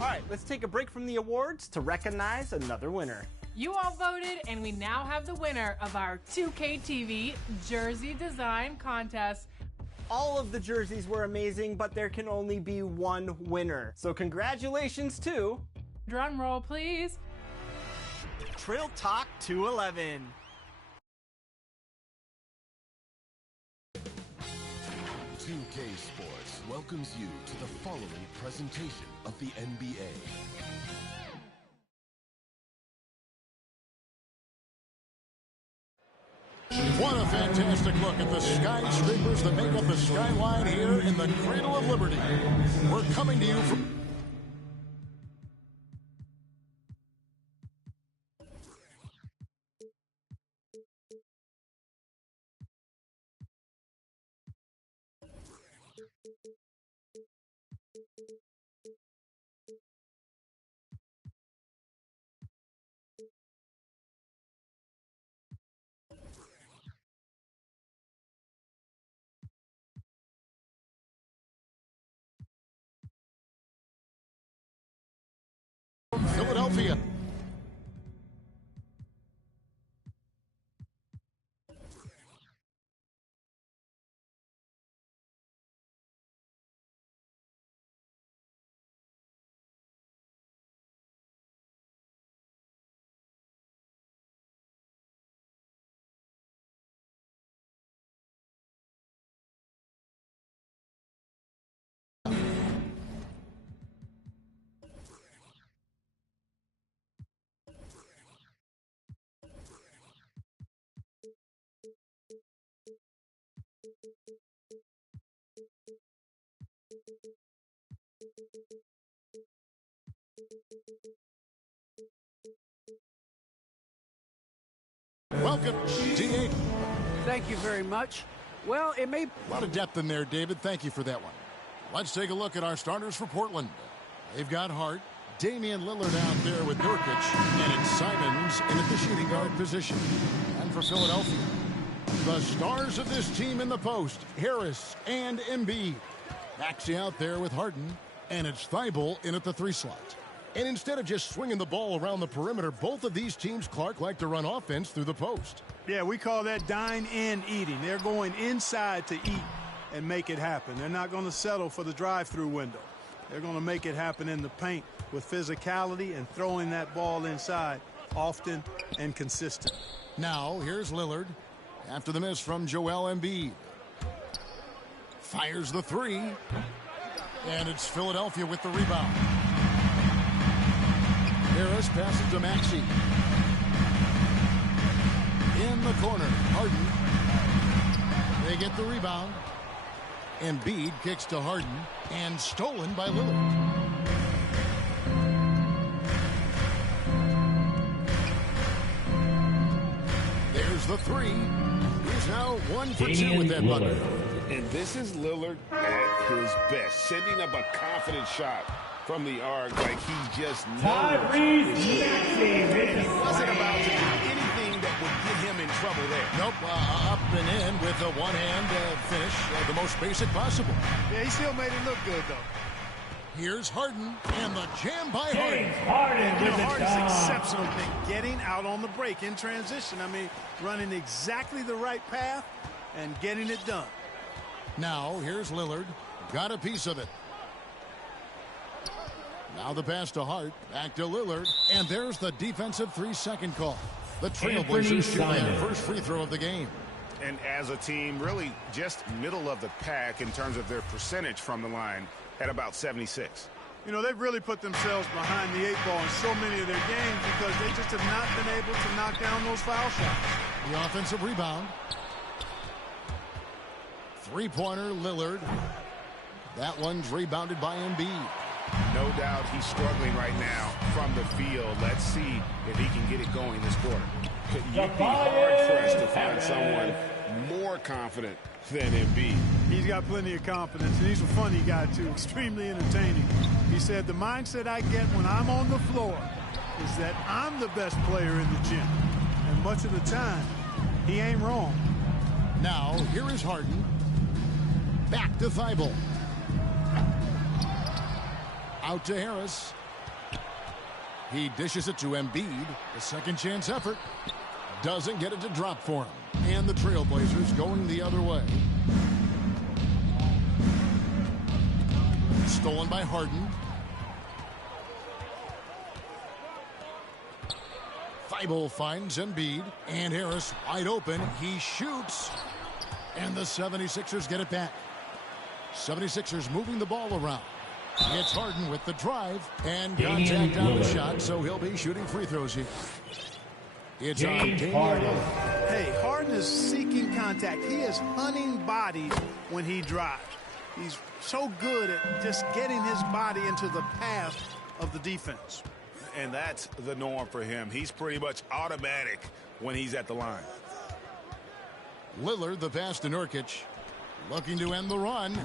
All right, let's take a break from the awards to recognize another winner. You all voted, and we now have the winner of our 2K TV Jersey Design Contest. All of the jerseys were amazing, but there can only be one winner. So congratulations to... Drum roll, please. Trill Talk 211. Sports welcomes you to the following presentation of the NBA. What a fantastic look at the skyscrapers that make up the skyline here in the Cradle of Liberty. We're coming to you from... Philadelphia. Welcome, D8. Thank you very much. Well, it may... A lot of depth in there, David. Thank you for that one. Let's take a look at our starters for Portland. They've got Hart, Damian Lillard out there with Nurkic, and it's Simons in at the shooting guard position. And for Philadelphia, the stars of this team in the post, Harris and Embiid. Maxey out there with Harden, and it's Thibault in at the 3 slot. And instead of just swinging the ball around the perimeter, both of these teams, Clark, like to run offense through the post. Yeah, we call that dine-in eating. They're going inside to eat and make it happen. They're not going to settle for the drive-through window. They're going to make it happen in the paint with physicality and throwing that ball inside often and consistent. Now, here's Lillard after the miss from Joel Embiid. Fires the 3. And it's Philadelphia with the rebound. Harris passes to Maxey. In the corner, Harden. They get the rebound. Embiid kicks to Harden and stolen by Lillard. There's the 3. He's now 1 for 2 with that bucket. And this is Lillard at his best, sending up a confident shot from the arc like he just knows. He wasn't about to do anything that would get him in trouble there. Nope, up and in with a one-hand finish, the most basic possible. Yeah, he still made it look good, though. Here's Harden, and the jam by Harden. Harden's exceptional at getting out on the break in transition. I mean, running exactly the right path and getting it done. Now, here's Lillard. Got a piece of it. Now the pass to Hart. Back to Lillard. And there's the defensive 3-second call. The Trailblazers shoot their first free throw of the game. And as a team, really just middle of the pack in terms of their percentage from the line at about 76. You know, they've really put themselves behind the 8 ball in so many of their games because they just have not been able to knock down those foul shots. The offensive rebound. Three-pointer, Lillard. That one's rebounded by Embiid. No doubt he's struggling right now from the field. Let's see if he can get it going this quarter. You'd be hard-pressed to find someone more confident than Embiid. He's got plenty of confidence, and he's a funny guy, too. Extremely entertaining. He said, the mindset I get when I'm on the floor is that I'm the best player in the gym. And much of the time, he ain't wrong. Now, here is Harden. Back to Thibault. Out to Harris. He dishes it to Embiid. A second chance effort. Doesn't get it to drop for him. And the Trailblazers going the other way. Stolen by Harden. Thibault finds Embiid. And Harris wide open. He shoots. And the 76ers get it back. 76ers moving the ball around. It's Harden with the drive and contact on the shot, so he'll be shooting free throws here. It's on Damian Lillard. Hey, Harden is seeking contact. He is hunting bodies when he drives. He's so good at just getting his body into the path of the defense. And that's the norm for him. He's pretty much automatic when he's at the line. Lillard, the pass to Nurkic. Looking to end the run.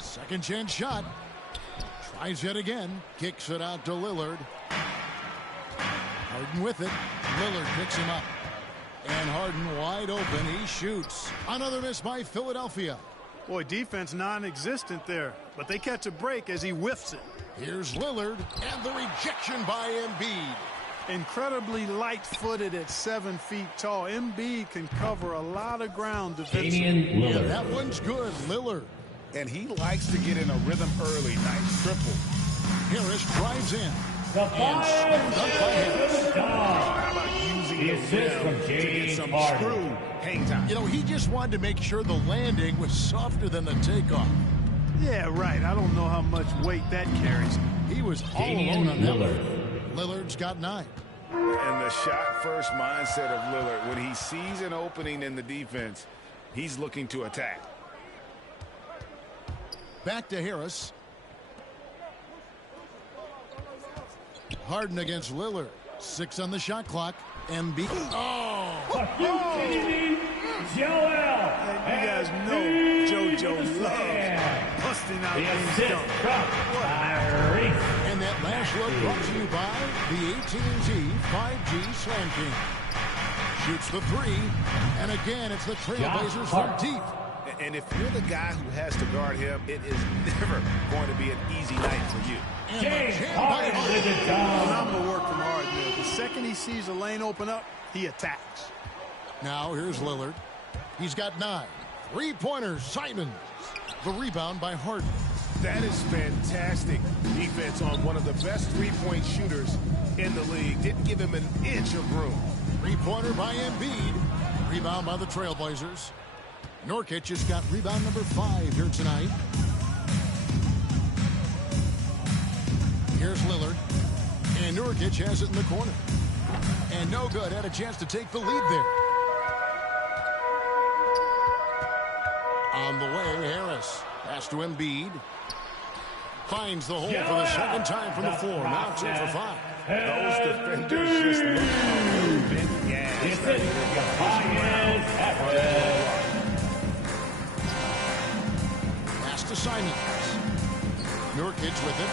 Second chance shot. Tries yet again. Kicks it out to Lillard. Harden with it. Lillard picks him up. And Harden wide open. He shoots. Another miss by Philadelphia. Boy, defense non-existent there. But they catch a break as he whiffs it. Here's Lillard. And the rejection by Embiid. Incredibly light-footed at 7 feet tall. Embiid can cover a lot of ground defensively. Yeah, that one's good. Lillard. And he likes to get in a rhythm early. Nice triple. Harris drives in. The fire How about using the assist from rim to get some true hang time? You know, he just wanted to make sure the landing was softer than the takeoff. Yeah, right. I don't know how much weight that carries. He was all alone on that one. Lillard's got 9. And the shot-first mindset of Lillard, when he sees an opening in the defense, he's looking to attack. Back to Harris. Harden against Lillard. 6 on the shot clock. Embiid. Oh! Joel. And you guys know JoJo loves busting out these dunks. And that last look brought to you by the AT&T 5G Slam King. Shoots the 3. And again, it's the Trailblazers from deep. And if you're the guy who has to guard him, it is never going to be an easy night for you. Phenomenal work from Harden there. The second he sees a lane open up, he attacks. Now here's Lillard. He's got 9. 3-pointers, Simons. The rebound by Harden. That is fantastic defense on one of the best three-point shooters in the league. Didn't give him an inch of room. 3-pointer by Embiid. Rebound by the Trailblazers. Nurkic has got rebound number 5 here tonight. Here's Lillard. And Nurkic has it in the corner. And no good. Had a chance to take the lead there. On the way, Harris. Pass to Embiid. Finds the hole for the second time from the floor. Now 2 for 5. Those defenders just look a little bit gassed. Pass to Simons. Nurkic with it.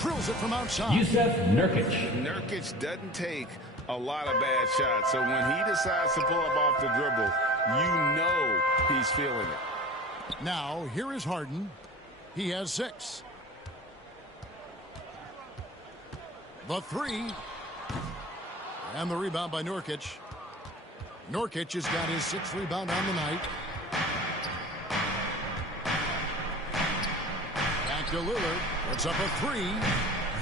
Drills it from outside. Yusuf Nurkic. Nurkic doesn't take a lot of bad shots, so when he decides to pull up off the dribble, you know he's feeling it. Now, here is Harden. He has 6. The three. And the rebound by Nurkic. Nurkic has got his 6th rebound on the night. Back to Lillard. Puts up a 3.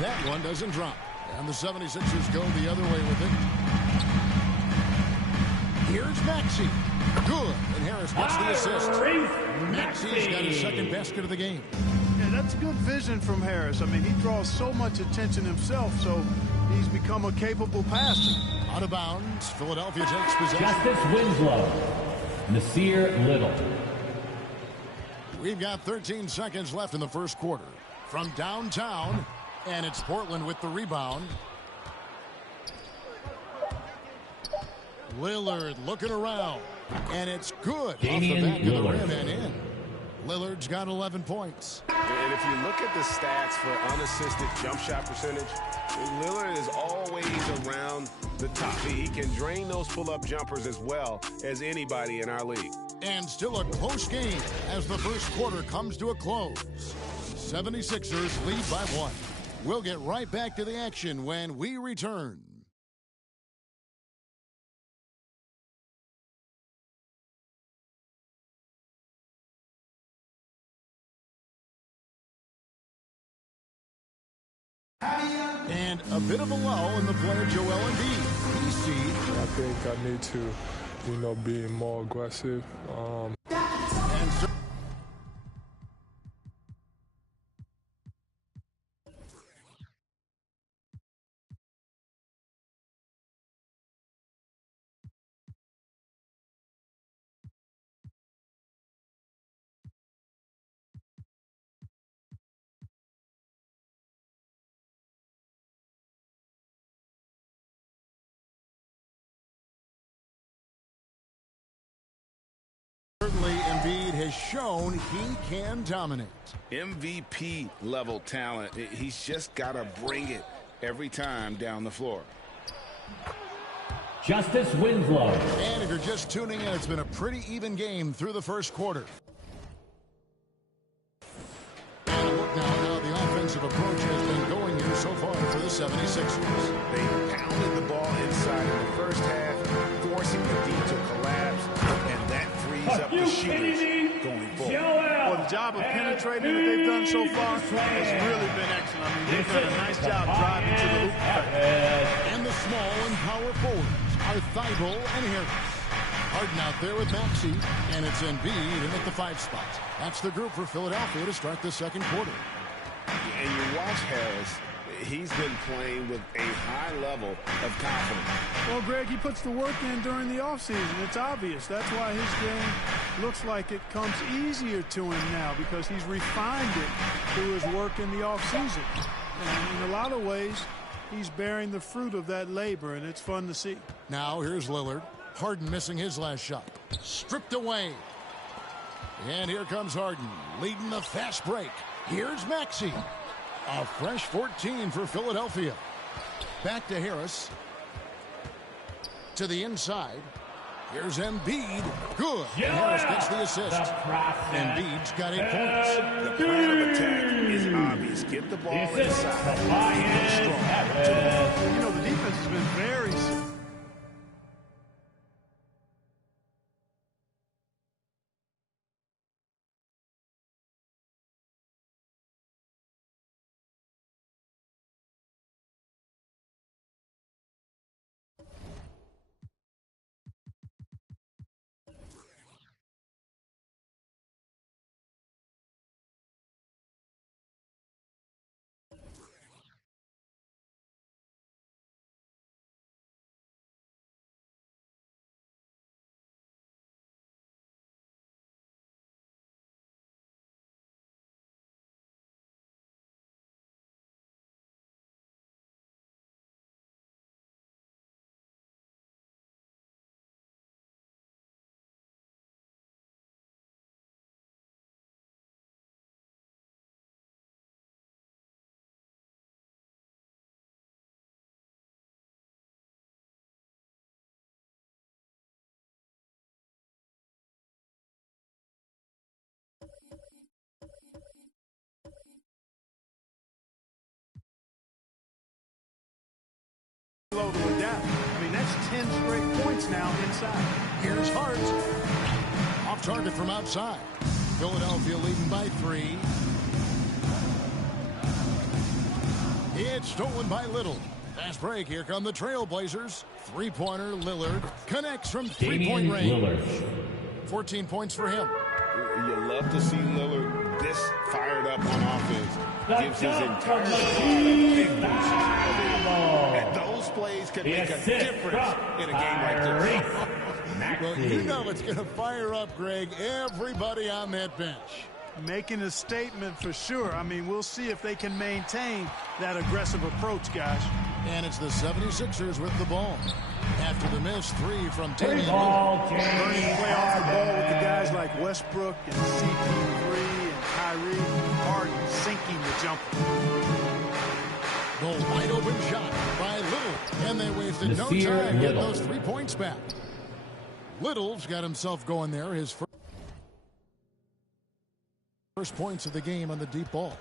That one doesn't drop. And the 76ers go the other way with it. Here's Maxey. Good. And Harris gets the assist. Maxey's got his 2nd basket of the game. Yeah, that's good vision from Harris. I mean, he draws so much attention himself, so he's become a capable passer. Out of bounds. Philadelphia takes possession. Justice Winslow. Nasir Little. We've got 13 seconds left in the first quarter. From downtown, and it's Portland with the rebound. Lillard looking around, and it's good. Damian off the back Lillard. of the rim and in. Lillard's got 11 points. And if you look at the stats for unassisted jump shot percentage, Lillard is always around the top. He can drain those pull-up jumpers as well as anybody in our league. And still a close game as the first quarter comes to a close. 76ers lead by 1. We'll get right back to the action when we return. And a bit of a lull in the play of Joel Embiid. I think I need to, be more aggressive. And so certainly Embiid has shown he can dominate. MVP level talent. He's just got to bring it every time down the floor. Justice Winslow. And if you're just tuning in, it's been a pretty even game through the first quarter. And a look now how the offensive approach has been going here so far for the 76ers. They pounded the ball inside in the first half, forcing the D to collapse, and that frees up the shooters going forward. Well, the job of penetrating that they've done so far has really been excellent. I mean, they've done a nice job driving to the hoop. And the small and power forwards are Thibault and Harris. Harden out there with Maxey, and it's Embiid in at the 5 spot. That's the group for Philadelphia to start the second quarter. And you watch Harris, he's been playing with a high level of confidence. Well, Greg, he puts the work in during the offseason. It's obvious. That's why his game looks like it comes easier to him now, because he's refined it through his work in the offseason. And in a lot of ways, he's bearing the fruit of that labor, and it's fun to see. Now here's Lillard. Harden missing his last shot. Stripped away. And here comes Harden, leading the fast break. Here's Maxey. A fresh 14 for Philadelphia. Back to Harris. To the inside. Here's Embiid. Good. And Harris gets the assist. Embiid's got 8 points. The plan of attack is obvious. Get the ball inside. Make it strong. You know, the defense has been very points now inside. Here's Hart. Off target from outside. Philadelphia leading by 3. It's stolen by Little. Fast break. Here come the Trailblazers. Three-pointer. Lillard connects from three-point range. Lillard. 14 points for him. You love to see Lillard this fired up on offense. Gives his entire squad a big boost. And those plays can make a difference in a game like this. Well, you know it's going to fire up, Greg, everybody on that bench. Making a statement for sure. I mean, we'll see if they can maintain that aggressive approach, guys. And it's the 76ers with the ball. After the missed 3 from Damian Ball, Lillard. Learning to play off the ball with the guys like Westbrook and CP3 and Kyrie. Harden sinking the jumper. The wide open shot by Little. And they wasted no time getting those 3 points back. Little's got himself going there. His first points of the game on the deep ball.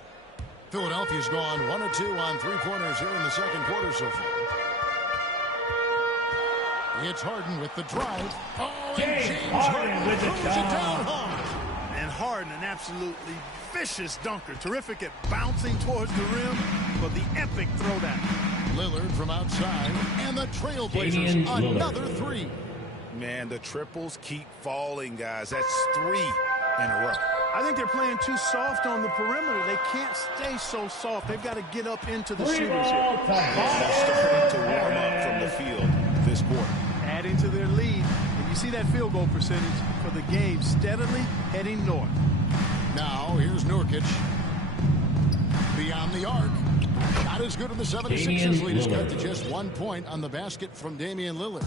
Philadelphia's gone 1 of 2 on 3-pointers here in the second quarter so far. It's Harden with the drive. Oh, and James Harden with throws it down hard. And Harden, an absolutely vicious dunker. Terrific at bouncing towards the rim, but the epic throwdown. Lillard from outside, and the Trailblazers another 3. Man, the triples keep falling, guys. That's 3 in a row. I think they're playing too soft on the perimeter. They can't stay so soft. They've got to get up into the shooters here. They're starting to warm up from the field this quarter. Adding to their lead. And you see that field goal percentage for the game steadily heading north. Now, here's Nurkic. Beyond the arc. Not as good in the 76ers lead. He's got to just 1 point on the basket from Damian Lillard.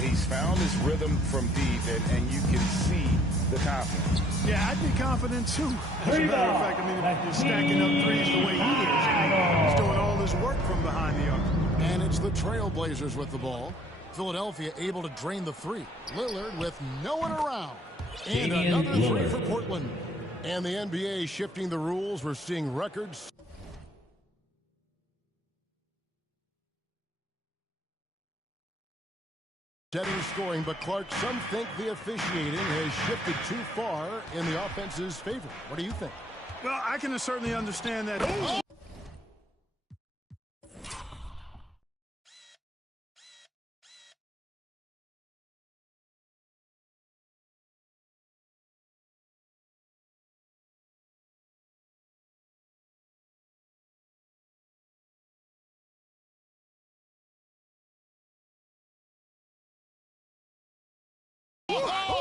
He's found his rhythm from deep, and you can see the confidence. Yeah, I'd be confident too. As a matter of fact, I mean, if you're stacking up threes the way he is, he's doing all this work from behind the arc. And it's the Trailblazers with the ball. Philadelphia able to drain the 3. Lillard with no one around. And another 3 for Portland. And the NBA shifting the rules. We're seeing records. Setting scoring, but Clark, some think the officiating has shifted too far in the offense's favor. What do you think? Well, I can certainly understand that. Oh.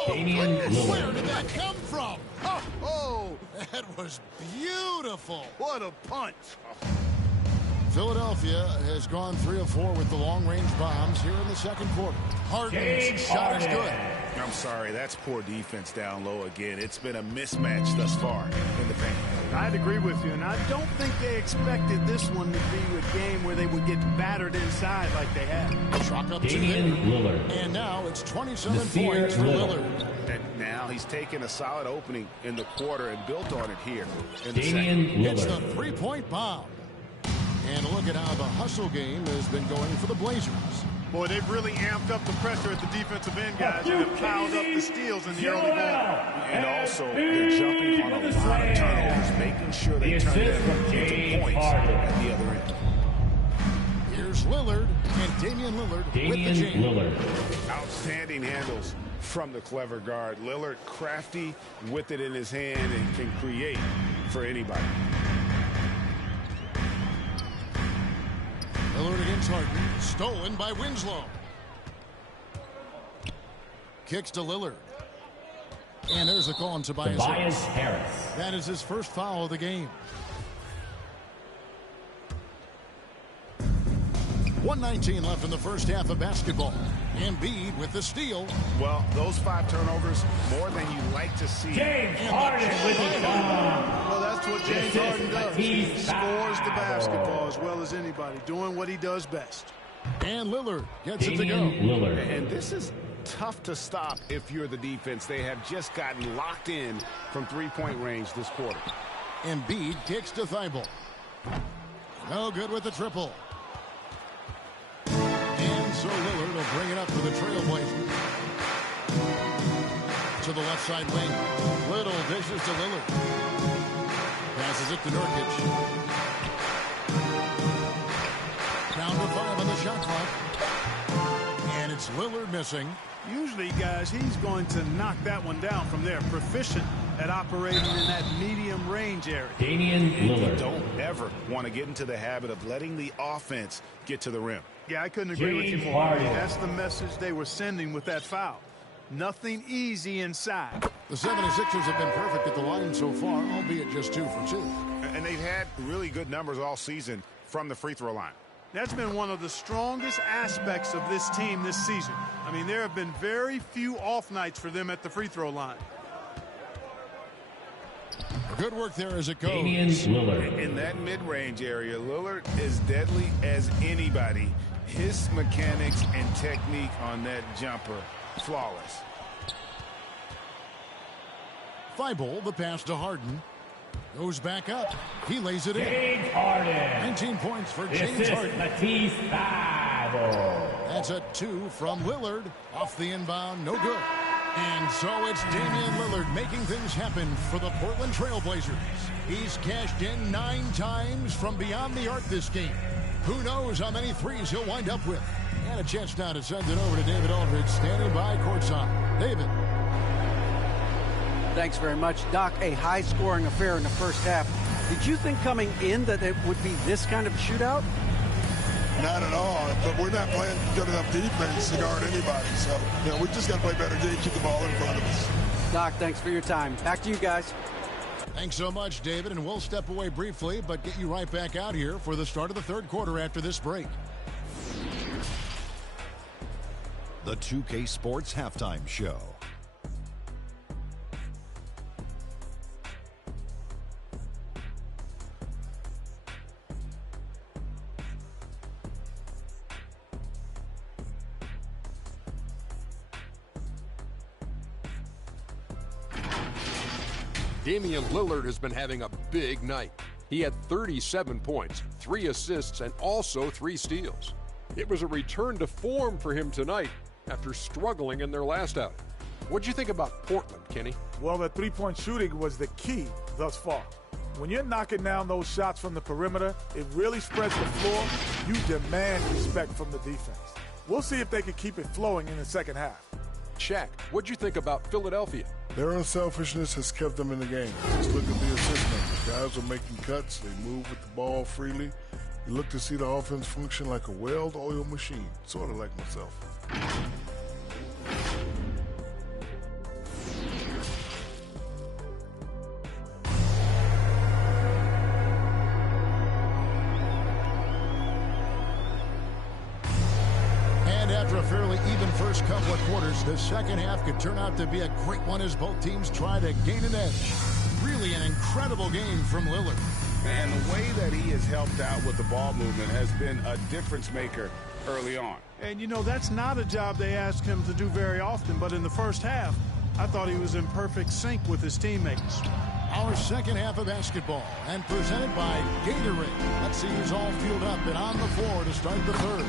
Where did that come from? Oh, that was beautiful. What a punch. Philadelphia has gone 3 of 4 with the long-range bombs here in the second quarter. Harden's shot is good. I'm sorry, that's poor defense down low again. It's been a mismatch thus far in the paint. I'd agree with you, and I don't think they expected this one to be a game where they would get battered inside like they have. Chalk up 2 there. Lillard. And now it's 27 points for Lillard. And now he's taken a solid opening in the quarter and built on it here in the Damian second. It's the Lillard. 3-point bomb. And look at how the hustle game has been going for the Blazers. Boy, they've really amped up the pressure at the defensive end, guys, and have piled up the steals in the early going. And also, they're jumping on a lot of turnovers, making sure they turn them into points at the other end. Here's Lillard and Damian Lillard with the jam. Lillard. Outstanding handles from the clever guard. Lillard crafty with it in his hand and can create for anybody. Lillard against Harden. Stolen by Winslow. Kicks to Lillard. And there's a call on Tobias Harris. That is his first foul of the game. 1:19 left in the first half of basketball. Embiid with the steal. Well, those 5 turnovers, more than you like to see. James Harden with the bomb. Well, that's what James Harden does. He scores the basketball as well as anybody, doing what he does best. And Lillard gets it to go. Lillard. And this is tough to stop if you're the defense. They have just gotten locked in from 3-point range this quarter. Embiid kicks to Thibault. No good with the triple. And so Lillard will bring it up for the Trailblazers. To the left side wing. Little dishes to Lillard. Passes it to Nurkic. Down to 5 on the shot clock. And it's Lillard missing. Usually, guys, he's going to knock that one down from there. Proficient at operating in that medium range area. Damian Lillard. You don't ever want to get into the habit of letting the offense get to the rim. Yeah, I couldn't agree with you James more. Harden. That's the message they were sending with that foul. Nothing easy inside. The 76ers have been perfect at the line so far, albeit just 2 for 2. And they've had really good numbers all season from the free throw line. That's been one of the strongest aspects of this team this season. I mean, there have been very few off nights for them at the free throw line. Good work there as it goes. Damian Lillard. In that mid-range area, Lillard is deadly as anybody. His mechanics and technique on that jumper, flawless. Thibault, the pass to Harden. Goes back up. He lays it in. James Harden. 19 points for The James assist, Harden. Matisse Thybulle. That's a 2 from Lillard. Off the inbound, no good. And so it's Damian Lillard making things happen for the Portland Trailblazers. He's cashed in 9 times from beyond the arc this game. Who knows how many threes he'll wind up with. And a chance now to send it over to David Aldridge, standing by courtside. David. Thanks very much, Doc. A high-scoring affair in the first half. Did you think coming in that it would be this kind of a shootout? Not at all, but we're not playing good enough defense to guard anybody. So, we just got to play better to keep the ball in front of us. Doc, thanks for your time. Back to you guys. Thanks so much, David, and we'll step away briefly, but get you right back out here for the start of the third quarter after this break. The 2K Sports Halftime Show. Damian Lillard has been having a big night. He had 37 points, 3 assists, and also 3 steals. It was a return to form for him tonight after struggling in their last outing. What'd you think about Portland, Kenny? Well, the three-point shooting was the key thus far. When you're knocking down those shots from the perimeter, it really spreads the floor. You demand respect from the defense. We'll see if they can keep it flowing in the second half. Shaq, what'd you think about Philadelphia? Their unselfishness has kept them in the game. Just look at the assist numbers. Guys are making cuts. They move with the ball freely. You look to see the offense function like a well-oiled machine, sort of like myself. After a fairly even first couple of quarters, the second half could turn out to be a great one as both teams try to gain an edge. Really an incredible game from Lillard. And the way that he has helped out with the ball movement has been a difference maker early on. And, that's not a job they ask him to do very often, but in the first half, I thought he was in perfect sync with his teammates. Our second half of basketball, and presented by Gatorade. Let's see who's all fueled up and on the floor to start the third.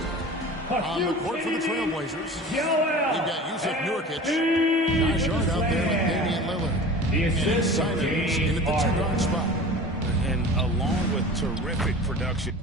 On the court for the Trailblazers, we've got Yusuf Nurkic, Josh Hart out there with Damian Lillard, and Simons in the 2-guard spot. And along with terrific production.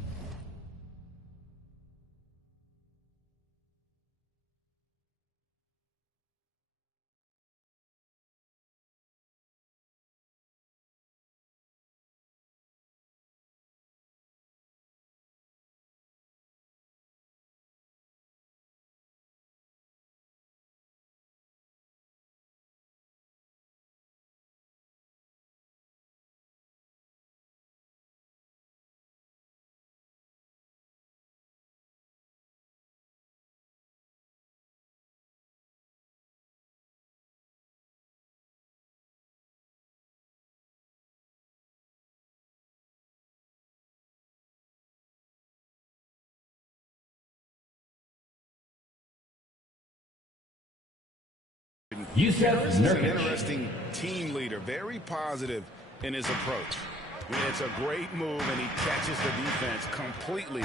Yusuf Harris is an Nurkic. interesting team leader, very positive in his approach. It's a great move, and he catches the defense completely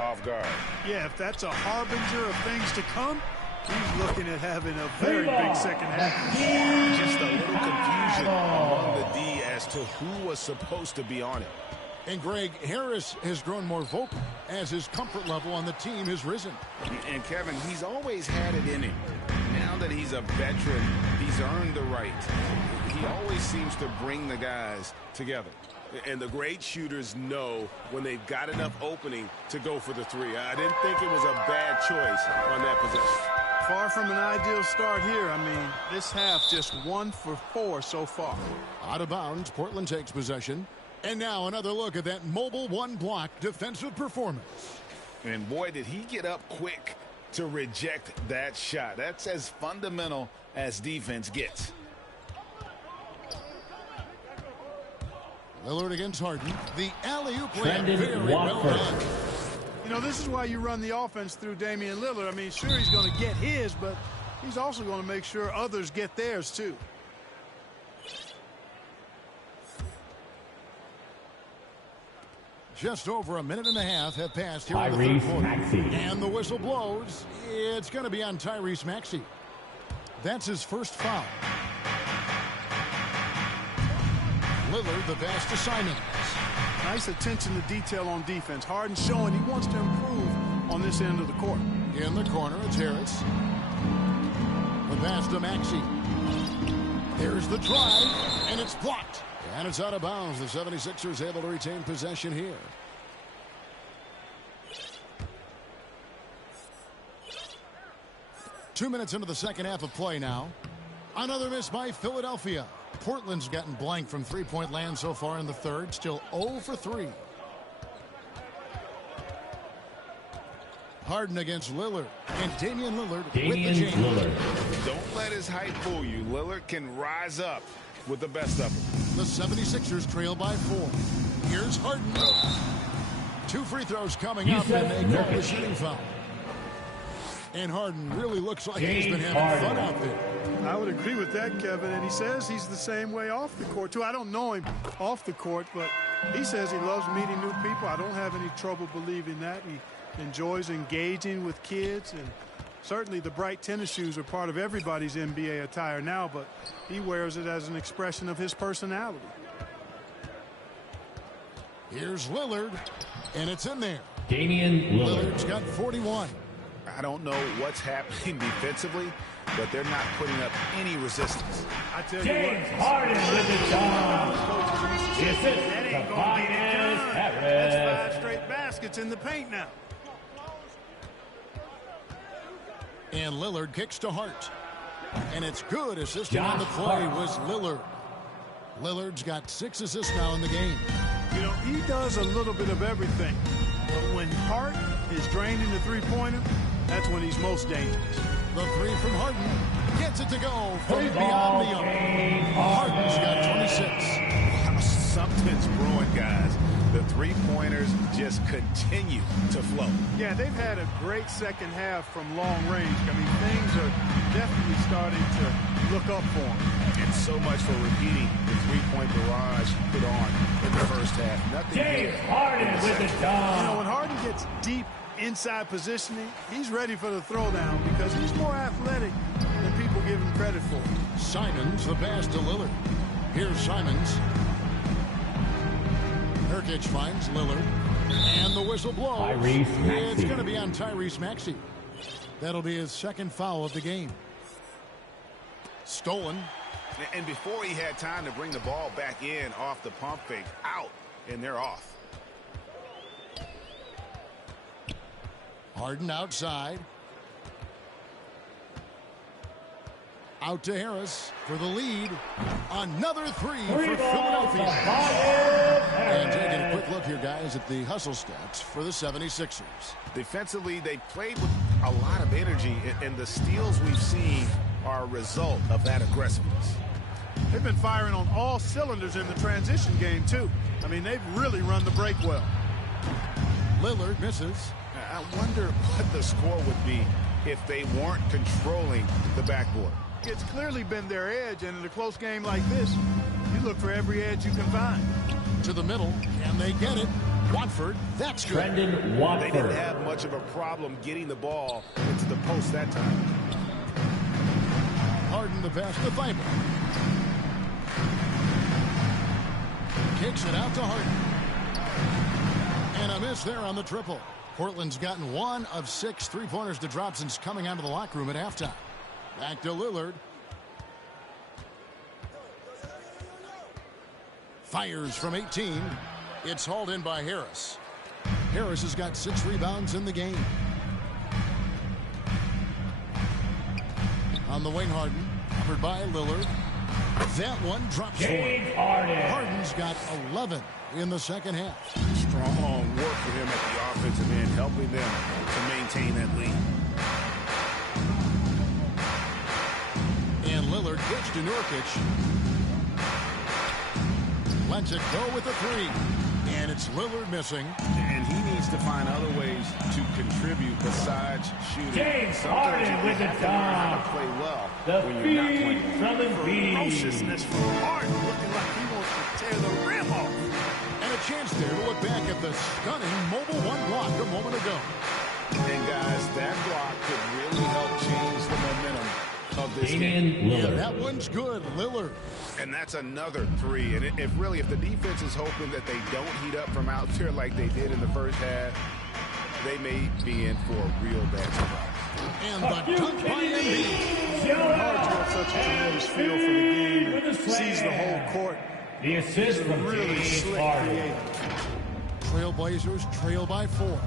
off guard. Yeah, if that's a harbinger of things to come, he's looking at having a very big second half. Just a little confusion among the D as to who was supposed to be on it. And Greg, Harris has grown more vocal as his comfort level on the team has risen. And Kevin, he's always had it in him. Now that he's a veteran, he's earned the right. He always seems to bring the guys together. And the great shooters know when they've got enough opening to go for the three. I didn't think it was a bad choice on that possession. Far from an ideal start here. I mean, this half just 1 for 4 so far. Out of bounds, Portland takes possession. And now another look at that mobile one-block defensive performance. And boy, did he get up quick to reject that shot. That's as fundamental as defense gets. Lillard against Harden. The alley-oop Very well done. You know, this is why you run the offense through Damian Lillard. I mean, sure, he's going to get his, but he's also going to make sure others get theirs, too. Just over a minute and a half have passed here in the third quarter. And the whistle blows. It's going to be on Tyrese Maxey. That's his first foul. Lillard, the pass to Simons. Nice attention to detail on defense. Harden showing he wants to improve on this end of the court. In the corner, it's Harris. The pass to Maxey. There's the drive, and it's blocked. And it's out of bounds. The 76ers able to retain possession here. Two minutes into the second half of play now. Another miss by Philadelphia. Portland's gotten blank from three-point land so far in the third. Still 0 for 3. Harden against Lillard. And Damian Lillard with the jam. Don't let his height fool you. Lillard can rise up with the best of them. The 76ers trail by 4. Here's Harden. 2 free throws coming up, and they call the shooting foul. And Harden really looks like he's been having fun out there. I would agree with that, Kevin. And he says he's the same way off the court, too. I don't know him off the court, but he says he loves meeting new people. I don't have any trouble believing that. He enjoys engaging with kids, and certainly the bright tennis shoes are part of everybody's NBA attire now, but he wears it as an expression of his personality. Here's Lillard, and it's in there. Damian Lillard. Lillard's got 41. I don't know what's happening defensively, but they're not putting up any resistance. I tell James you what, Harden with the job. This is the finest That's Harris. 5 straight baskets in the paint now. And Lillard kicks to Hart. And it's good. Assisting on the play was Lillard. Lillard's got 6 assists now in the game. You know, he does a little bit of everything. But when Hart is draining the three-pointer, that's when he's most dangerous. The 3 from Harden gets it to go from beyond the arc. Harden's got 26. Something's brewing, guys. The three-pointers just continue to flow. Yeah, they've had a great second half from long range. I mean, things are definitely starting to look up for them. And so much for repeating the three-point barrage put on in the first half. Nothing James here. Harden with the job. You know, when Harden gets deep inside positioning, he's ready for the throwdown because he's more athletic than people give him credit for. Simons, the pass to Lillard. Here's Simons. Nurkic finds Lillard. And the whistle blows. Tyrese Maxey. It's going to be on Tyrese Maxey. That'll be his second foul of the game. Stolen. And before he had time to bring the ball back in off the pump fake, out, and they're off. Harden outside. Out to Harris for the lead. Another 3 for Philadelphia. And taking a quick look here, guys, at the hustle stats for the 76ers. Defensively, they played with a lot of energy, and the steals we've seen are a result of that aggressiveness. They've been firing on all cylinders in the transition game, too. I mean, they've really run the break well. Lillard misses. I wonder what the score would be if they weren't controlling the backboard. It's clearly been their edge, and in a close game like this, you look for every edge you can find. To the middle. Can they get it? Watford, that's good. Brendan Watford. They didn't have much of a problem getting the ball into the post that time. Harden the pass to Thibault. Kicks it out to Harden. And a miss there on the triple. Portland's gotten 1 of 6 3-pointers to drop since coming out of the locker room at halftime. Back to Lillard. Fires from 18. It's hauled in by Harris. Harris has got 6 rebounds in the game. On the wing, Harden. Covered by Lillard. That one drops one. Harden's got 11 in the second half. Strong work for him at the offensive end, helping them to maintain that lead. And Lillard gets to Nurkic. Lets it go with a 3. And it's Lillard missing. And he needs to find other ways to contribute besides shooting. James Harden with the dunk. Play well the when you're not playing. Ferociousness from Harden, looking like he wants to tear the rim off. And a chance there to look back at the stunning mobile 1 block a moment ago. And guys, that block could really help change the momentum of this game. Yeah, that one's good, Lillard. And that's another 3. And if the defense is hoping that they don't heat up from out there like they did in the first half, they may be in for a real bad surprise. And the dunk by Embiid. Hard's got such a tremendous feel for the game. Sees the whole court. The assist from really James slick Harden. creator. Trailblazers trail by 4.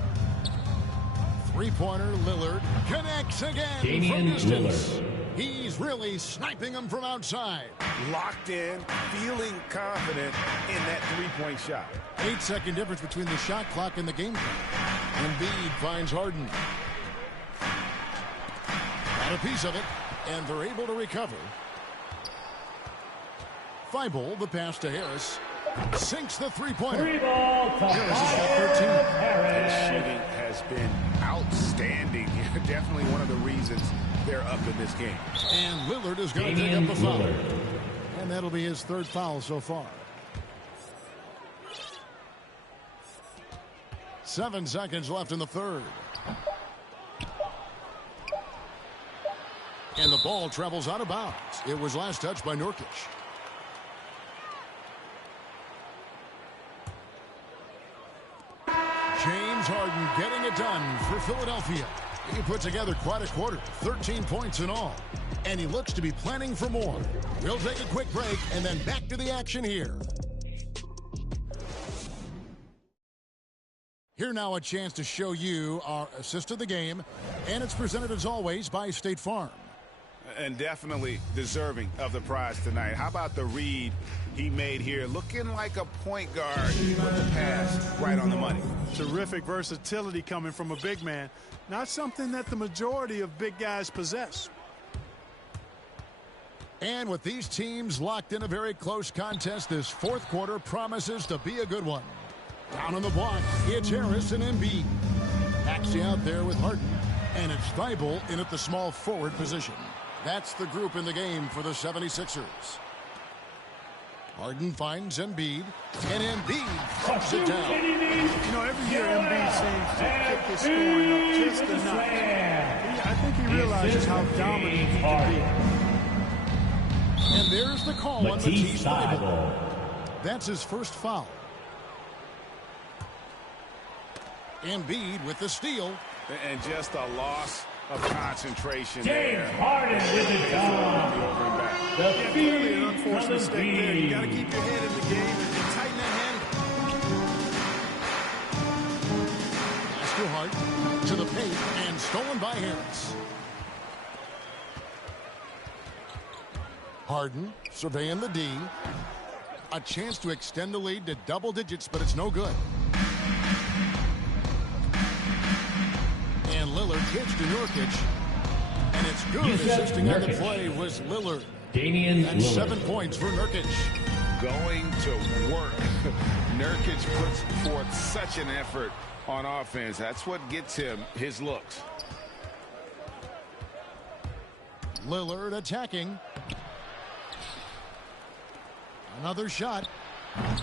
3-pointer Lillard connects again from distance. Lillard. He's really sniping them from outside. Locked in, feeling confident in that 3-point shot. 8-second difference between the shot clock and the game clock. Embiid finds Harden. Got a piece of it, and they're able to recover. Thibault, the pass to Harris. Sinks the 3-pointer. Harris has got 13. His shooting has been outstanding. Definitely one of the reasons they're up in this game. And Lillard is going to take up a foul. And that'll be his 3rd foul so far. 7 seconds left in the 3rd. And the ball travels out of bounds. It was last touched by Nurkic. James Harden getting it done for Philadelphia. He put together quite a quarter, 13 points in all. And he looks to be planning for more. We'll take a quick break and then back to the action here. Here now a chance to show you our assist of the game. And it's presented as always by State Farm. And definitely deserving of the prize tonight. How about the read he made here? Looking like a point guard with the pass right on the money. Terrific versatility coming from a big man. Not something that the majority of big guys possess. And with these teams locked in a very close contest, this 4th quarter promises to be a good one. Down on the block, it's Harris and Embiid. Maxey out there with Harden. And it's Thibault in at the small forward position. That's the group in the game for the 76ers. Harden finds Embiid, and Embiid throws it down. You know, every year Embiid seems to kick his scoring up just enough. I think he realizes how dominant he can be. And there's the call on Matisse Thybulle. That's his 1st foul. Embiid with the steal. And just a loss of concentration James there. Harden with the dunk. The Clearly an unforced mistake there. You got to keep your head in the game and tighten that handle. Pass to Hart, to the paint, and stolen by Harris. Harden surveying the D. A chance to extend the lead to double digits, but it's no good. And Lillard gets to Nurkic. And it's good. Assisting on the play was Lillard. And 7 points for Nurkic. Going to work. Nurkic puts forth such an effort on offense. That's what gets him his looks. Lillard attacking. Another shot.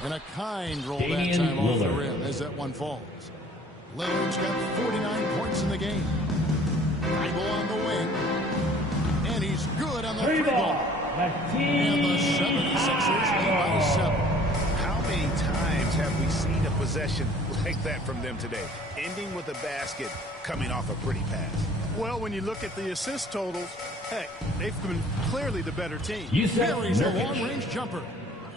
And a kind roll that time off the rim as that one falls. Lillard's got 49 points in the game. Bible on the wing. And he's good on the three ball. And the 76ers lead by 7. How many times have we seen a possession like that from them today? Ending with a basket, coming off a pretty pass. Well, when you look at the assist totals, heck, they've been clearly the better team. Carries the long-range jumper.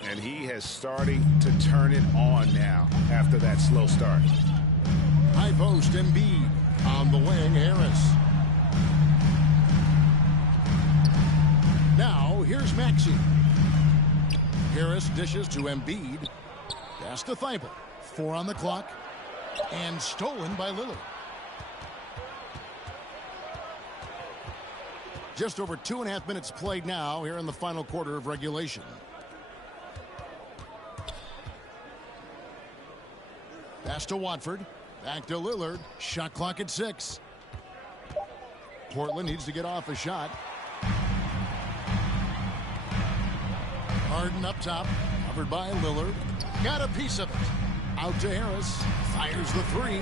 And he has starting to turn it on now after that slow start. High post, Embiid. On the wing, Harris. Now, here's Maxey. Harris dishes to Embiid. Pass to Thibault. 4 on the clock. And stolen by Lillard. Just over 2.5 minutes played now here in the final quarter of regulation. Pass to Watford. Back to Lillard. Shot clock at 6. Portland needs to get off a shot. Harden up top. Covered by Lillard. Got a piece of it. Out to Harris. Fires the 3.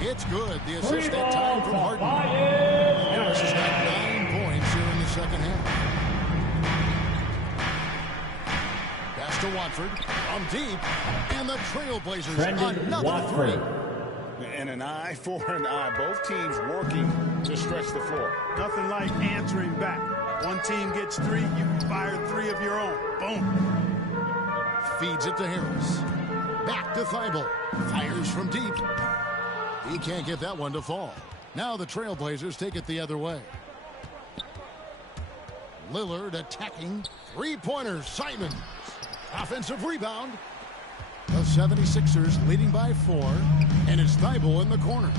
It's good. The assist that time from Harden. Harris has got 9 points here in the second half. Pass to Watford. From deep. And the Trailblazers another 3. And an eye for an eye. Both teams working to stretch the floor. Nothing like answering back. One team gets 3, you fire 3 of your own. Boom. Feeds it to Harris. Back to Thibault. Fires from deep. He can't get that one to fall. Now the Trailblazers take it the other way. Lillard attacking. 3-pointer. Simons. Offensive rebound. The 76ers leading by 4. And it's Thibault in the corner.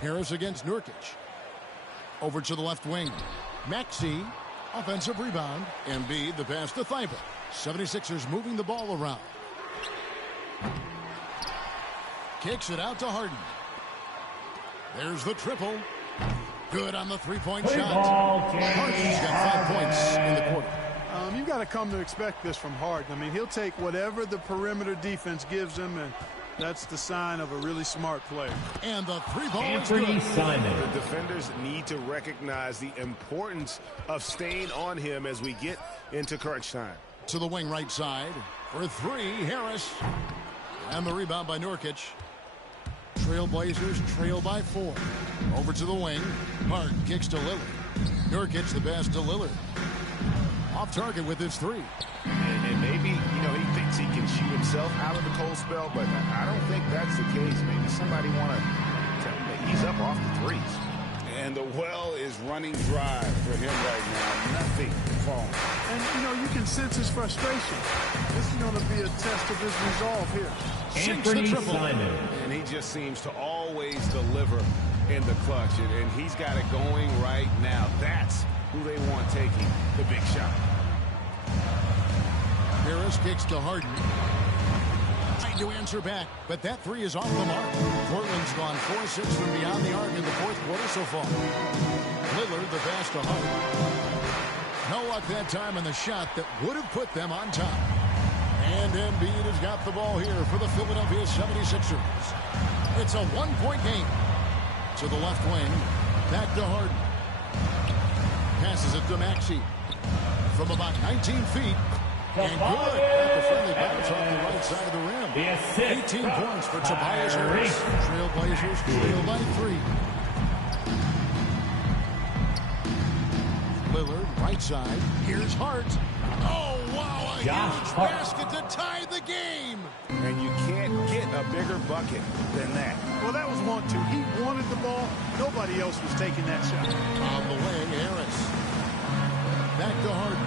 Harris against Nurkic. Over to the left wing. Maxey. Offensive rebound. Embiid the pass to Thibault. 76ers moving the ball around. Kicks it out to Harden. There's the triple. Good on the 3-point shot. Harden's got 5 points in the quarter. You've got to come to expect this from Harden. I mean, he'll take whatever the perimeter defense gives him, and that's the sign of a really smart player. And the 3-ball is good. Simon. The defenders need to recognize the importance of staying on him as we get into crunch time. To the wing right side. For 3, Harris. And the rebound by Nurkic. Trailblazers trail by 4. Over to the wing. Harden kicks to Lillard. Nurkic the pass to Lillard. Off target with his 3. And maybe, he thinks he can shoot himself out of the cold spell, but I don't think that's the case. Maybe somebody want to tell him that he's up off the 3s. And the well is running dry for him right now. Nothing falling. And, you can sense his frustration. This is going to be a test of his resolve here. Anthony Simon. And he just seems to always deliver in the clutch. And he's got it going right now. That's who they want taking the big shot. Harris kicks to Harden. Trying to answer back, but that 3 is off the mark. Portland's gone 4-6 from beyond the arc in the fourth quarter so far. Lillard the pass to Harden. No luck that time in the shot that would have put them on top. And Embiid has got the ball here for the Philadelphia 76ers. It's a 1-point game. To the left wing. Back to Harden. Passes it to Maxey. From about 19 feet. And good. Got the friendly bounce off the right side of the rim. 18 points for Tobias Harris. Trailblazers trail by 3. Lillard, right side. Here's Hart. Oh, wow. A huge basket to tie the game. And you can't get a bigger bucket than that. Well, that was 1-2. He wanted the ball. Nobody else was taking that shot. On the wing, Harris. Back to Harden.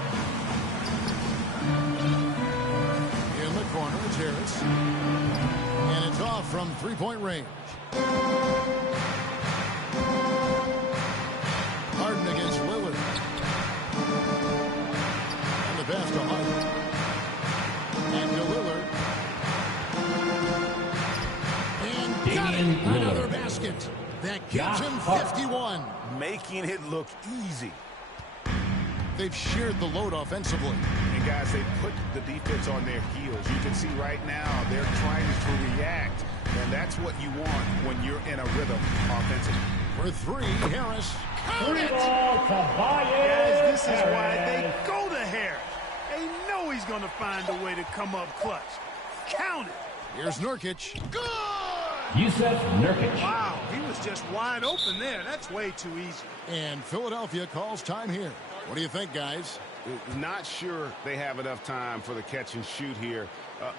In the corner, it's Harris. And it's off from 3-point range. Harden against Lillard. And the pass to Harden. And to Lillard. And got it. Another basket. That gives him 51. Making it look easy. They've sheared the load offensively. And guys, they put the defense on their heels. You can see right now they're trying to react, and that's what you want when you're in a rhythm offensively. For three, Harris. Three ball to Guys, this is why they go to Harris. They know he's going to find a way to come up clutch. Count it. Here's Nurkic. Good! Yusuf Nurkic. Wow, he was just wide open there. That's way too easy. And Philadelphia calls time here. What do you think, guys? Not sure they have enough time for the catch and shoot here.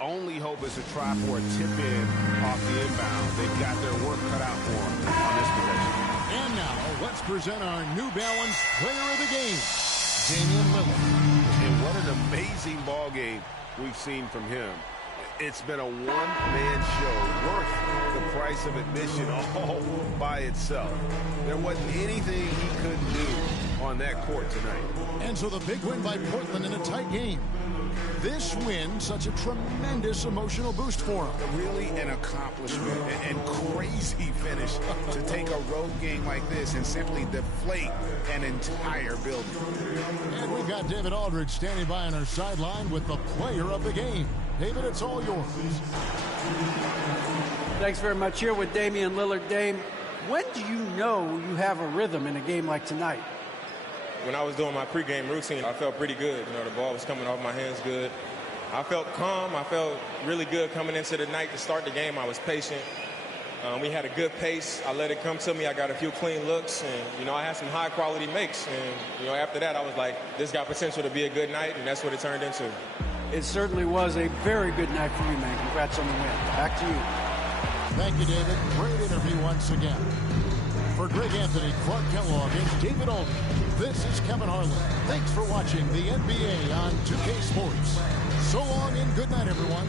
Only hope is to try for a tip in off the inbound. They've got their work cut out for them on this possession. And now, let's present our New Balance player of the game, Damian Lillard. And what an amazing ball game we've seen from him. It's been a one-man show worth the price of admission all by itself. There wasn't anything he couldn't do on that court tonight. And so the big win by Portland in a tight game. This win, such a tremendous emotional boost for him. Really an accomplishment and crazy finish to take a road game like this and simply deflate an entire building. And we've got David Aldridge standing by on our sideline with the player of the game. David, it's all yours. Thanks very much. Here with Damian Lillard. Dame, when do you know you have a rhythm in a game like tonight? When I was doing my pregame routine, I felt pretty good. You know, the ball was coming off my hands good. I felt calm. I felt really good coming into the night to start the game. I was patient. We had a good pace. I let it come to me. I got a few clean looks, and, you know, I had some high-quality makes. And, you know, after that, I was like, this got potential to be a good night, and that's what it turned into. It certainly was a very good night for you, man. Congrats on the win. Back to you. Thank you, David. Great interview once again. For Greg Anthony, Clark Kellogg, and David Aldridge, this is Kevin Harlan. Thanks for watching the NBA on 2K Sports. So long and good night, everyone.